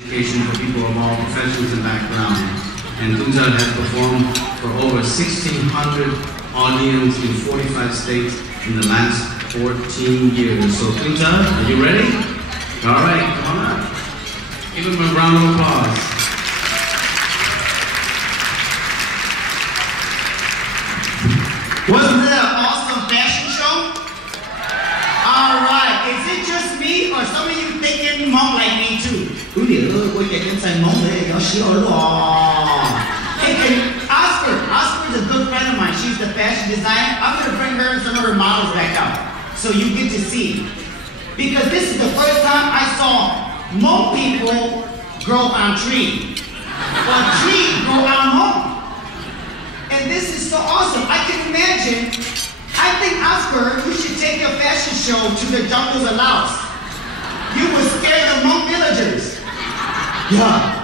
Education for people of all professions and backgrounds. And Tou Ger has performed for over 1,600 audiences in 45 states in the last 14 years. So Tou Ger, are you ready? All right, come on up. Give him a round of applause. Wasn't that an awesome fashion show? All right, is it just me or some of you thinking Hmong like me too? Hey, and Oscar's a good friend of mine. She's the fashion designer. I'm gonna bring her and some of her models back out so you get to see. Because this is the first time I saw Hmong people grow on tree. Or tree grow on Hmong. And this is so awesome. I can imagine. I think, Oscar, you should take your fashion show to the jungles of Laos. You will scare the Hmong villagers. Yeah.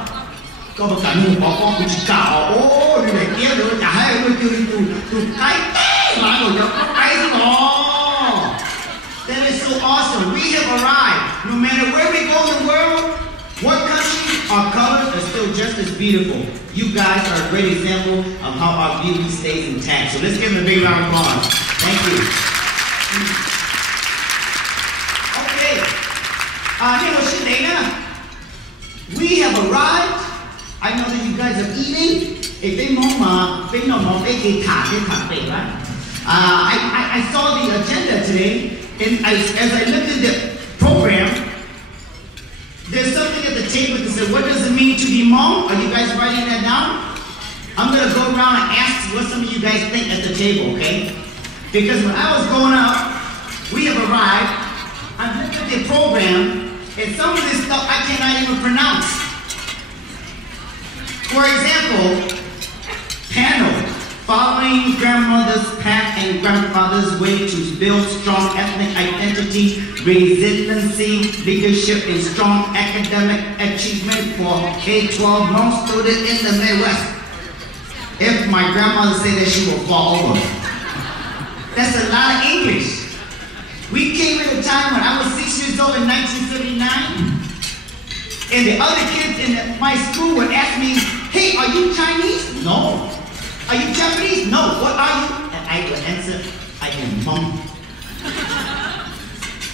Có một cái người bỏ con của chị cào. Ô, đi này kia nữa. Cả hai người kêu đi tụ cái tế. Mà ngồi nhậu có cái gì đó. That is so awesome. We have arrived. No matter where we go in the world, what country, our colors are still just as beautiful. You guys are a great example of how our beauty stays intact. So let's give them a big round of applause. Thank you. Okay. We have arrived. I know that you guys are eating. I saw the agenda today, and as I looked at the program, there's something at the table that said, what does it mean to be Hmong? Are you guys writing that down? I'm going to go around and ask what some of you guys think at the table, okay? Because when I was growing up, we have arrived, I looked at the program, and some of this stuff I cannot even pronounce. For example, panel, following grandmother's path and grandfather's way to build strong ethnic identity, resiliency, leadership, and strong academic achievement for K-12 Hmong students in the Midwest. If my grandmother said that, she will fall over. That's a lot of English. We came at a time when I was 6 years old in 1979, and the other kids in my school would ask me, hey, are you Chinese? No. Are you Japanese? No. What are you? And I would answer, I am Hmong.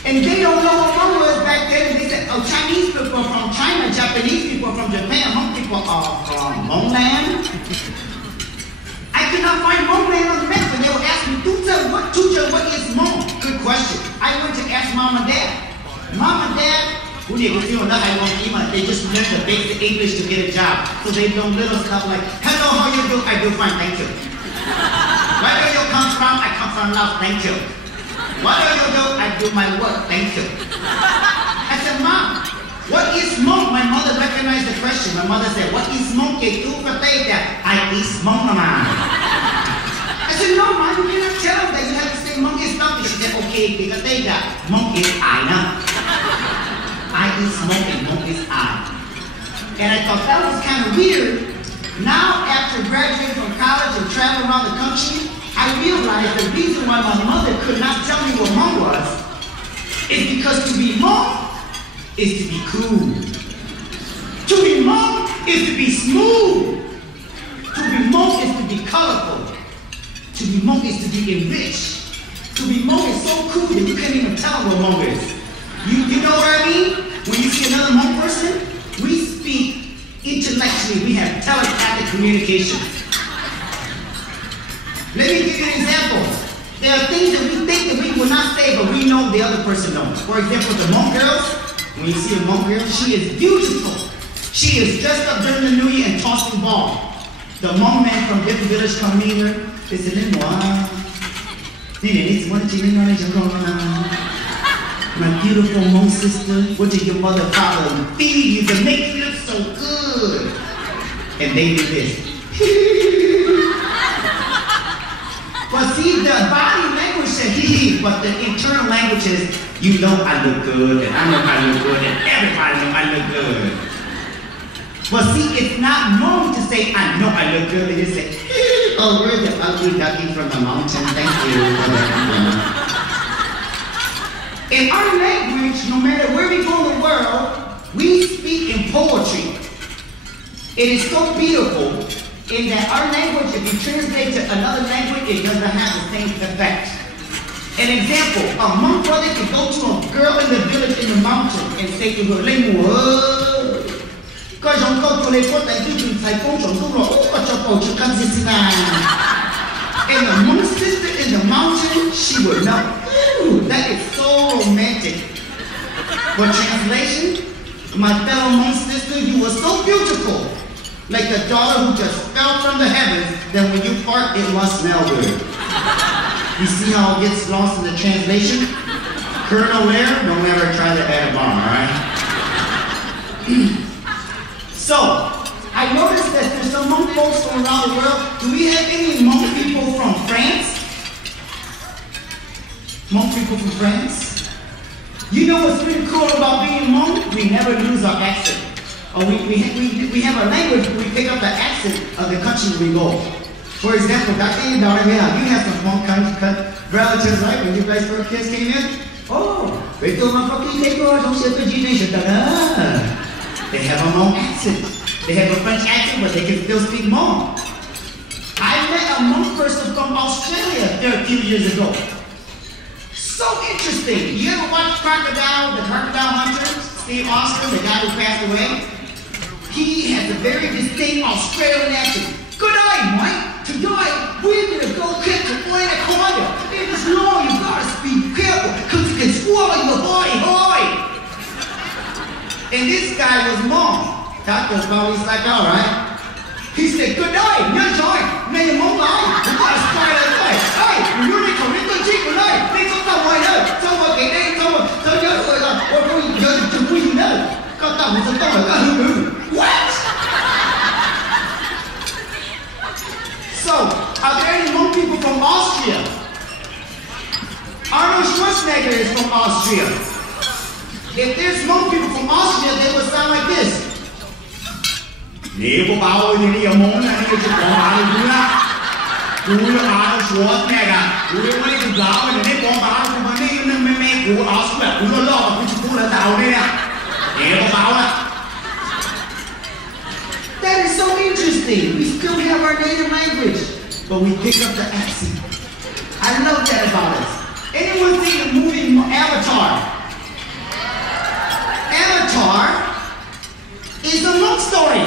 And they don't know what Hmong was back then. They said, oh, Chinese people are from China, Japanese people are from Japan, Hmong people are from Hmong land. I could not find Hmong land on the map, and they would ask me, Tou Ger, what is Hmong? Good question. I went to ask Mom and Dad. Mom and Dad, they just learned the basic English to get a job. So they know little stuff like, hello, how you do? I do fine, thank you. Where do you come from? I come from Laos, thank you. What do you do? I do my work, thank you. I said, Mom, what is Hmong? My mother recognized the question. My mother said, what is Hmong? I is Hmong. I said, no, Mom, you cannot tell them that. You have to say Hmong is something. She said, okay, Hmong is I now. I is Hmong and Hmong is I. And I thought that was kind of weird. Now, after graduating from college and traveling around the country, I realized the reason why my mother could not tell me what Hmong was is because to be Hmong is to be cool. To be Hmong is to be smooth. To be Hmong is to be colorful. To be Hmong is to be enriched. To be Hmong is so cool that you can't even tell what Hmong is. You know what I mean? When you see another Hmong person, we speak intellectually. We have telepathic communication. Let me give you an example. There are things that we think that we will not say, but we know the other person knows. For example, the Hmong girls, when you see a Hmong girl, she is beautiful. She is dressed up during the New Year and tossing ball. The Hmong man from different village come near her. They say, my beautiful Hmong sister, what did your mother, father feed you to make you look so good? And they do this. But see, the body language said he, but the internal language is, you know I look good, and I know I look good, and everybody knows I look good. But see, it's not Hmong to say, I know I look good. They just say, oh, we're the ugly ducky from the mountain. Thank you for that. In our language, no matter where we go in the world, We speak in poetry. It is so beautiful in that our language, if you translate to another language, it doesn't have the same effect. An example, a Hmong brother can go to a girl in the village in the mountain and say to her, and the Hmong sister in the mountain, she would know. Ooh, that is so romantic. For translation, my fellow Hmong sister, you were so beautiful. Like a daughter who just fell from the heavens, then when you fart, it must smell good. You see how it gets lost in the translation? Colonel there, don't ever try to add a bar, alright? So, I noticed that there's some Hmong folks from around the world. Do we have any Hmong people from France? Hmong people from France? You know what's really cool about being Hmong? We never lose our accent. Or we have a language, we pick up the accent of the country we go. For example, you have some Hmong relatives, right? When you guys first kids came in? Oh, they have a Hmong accent. They have a French accent, but they can still speak Hmong. I met a Hmong person from Australia there a few years ago. So interesting. You ever watch Crocodile, the Crocodile Hunter? Steve Austin, the guy who passed away? He has a very distinct Australian accent. Good night, Mike. Tonight, we're going to go catch a anaconda. In this law, you gotta be careful, because you can swallow your body, hoy! And this guy was Hmong. Dr. Bowie's like, all right. He said, good night, good night. May you Hmong life. You gotta start that way. Hey, you're the correct cheap tonight. They don't know why not. Someone get in, someone, so you're going to, or you're to we know. Got that was a dollar. What? So, are there any Hmong people from Austria? Arnold Schwarzenegger is from Austria. If there's Hmong people from Austria, they would sound like this. Arnold Schwarzenegger. That is so interesting. We still have our native language, but we pick up the accent. I love that about us. Anyone seen the movie Avatar? Avatar is a Hmong story.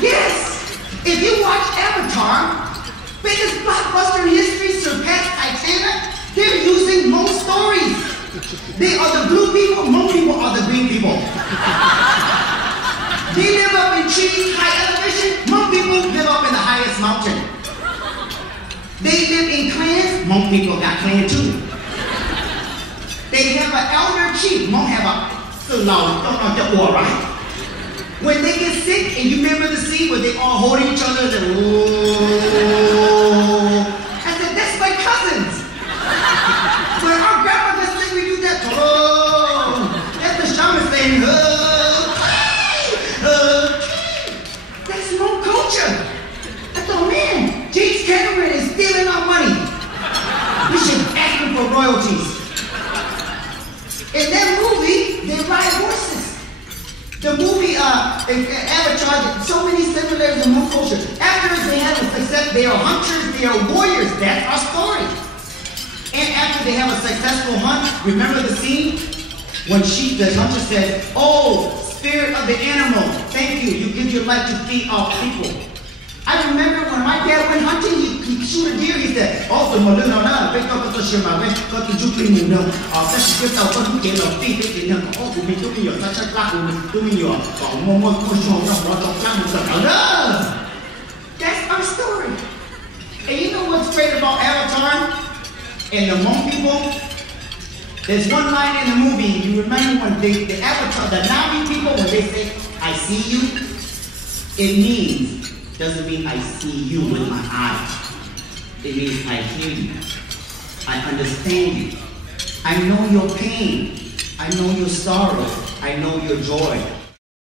Yes! If you watch Avatar, biggest blockbuster in history, surpassed Titanic, they're using Hmong stories. They are the blue people, Hmong people are the green people. They live up in trees, high elevation. Hmong people live up in the highest mountain. They live in clans. Hmong people got clan too. They have an elder chief. Hmong have a right? When they get sick, and you remember the scene where they all hold each other and oh. I said, that's my cousins. When our grandma gets sick, we do that. Oh, that's the shaman saying, that's Hmong culture. I thought, man, James Cameron is stealing our money. We should ask him for royalties. In that movie, they ride horses. The movie Avatar, so many similarities in Hmong culture. After they have a success, they are hunters, they are warriors. That's our story. And after they have a successful hunt, remember the scene when the hunter says, "Oh, spirit of the animal, thank you. You give your life to feed our people." I remember when my dad went hunting, he shoot a deer. He said, "Oh, the maluna na, pick up the shima, got to juke in the such a gift of what you get of feed it in the oh, we do your such a class, do your That's our story. And you know what's great about Avatar and the Hmong people? There's one line in the movie. You remember when the Avatar, the Na'vi people, when they say, "I see you," it means. Doesn't mean I see you with my eyes. It means I hear you. I understand you. I know your pain. I know your sorrow. I know your joy.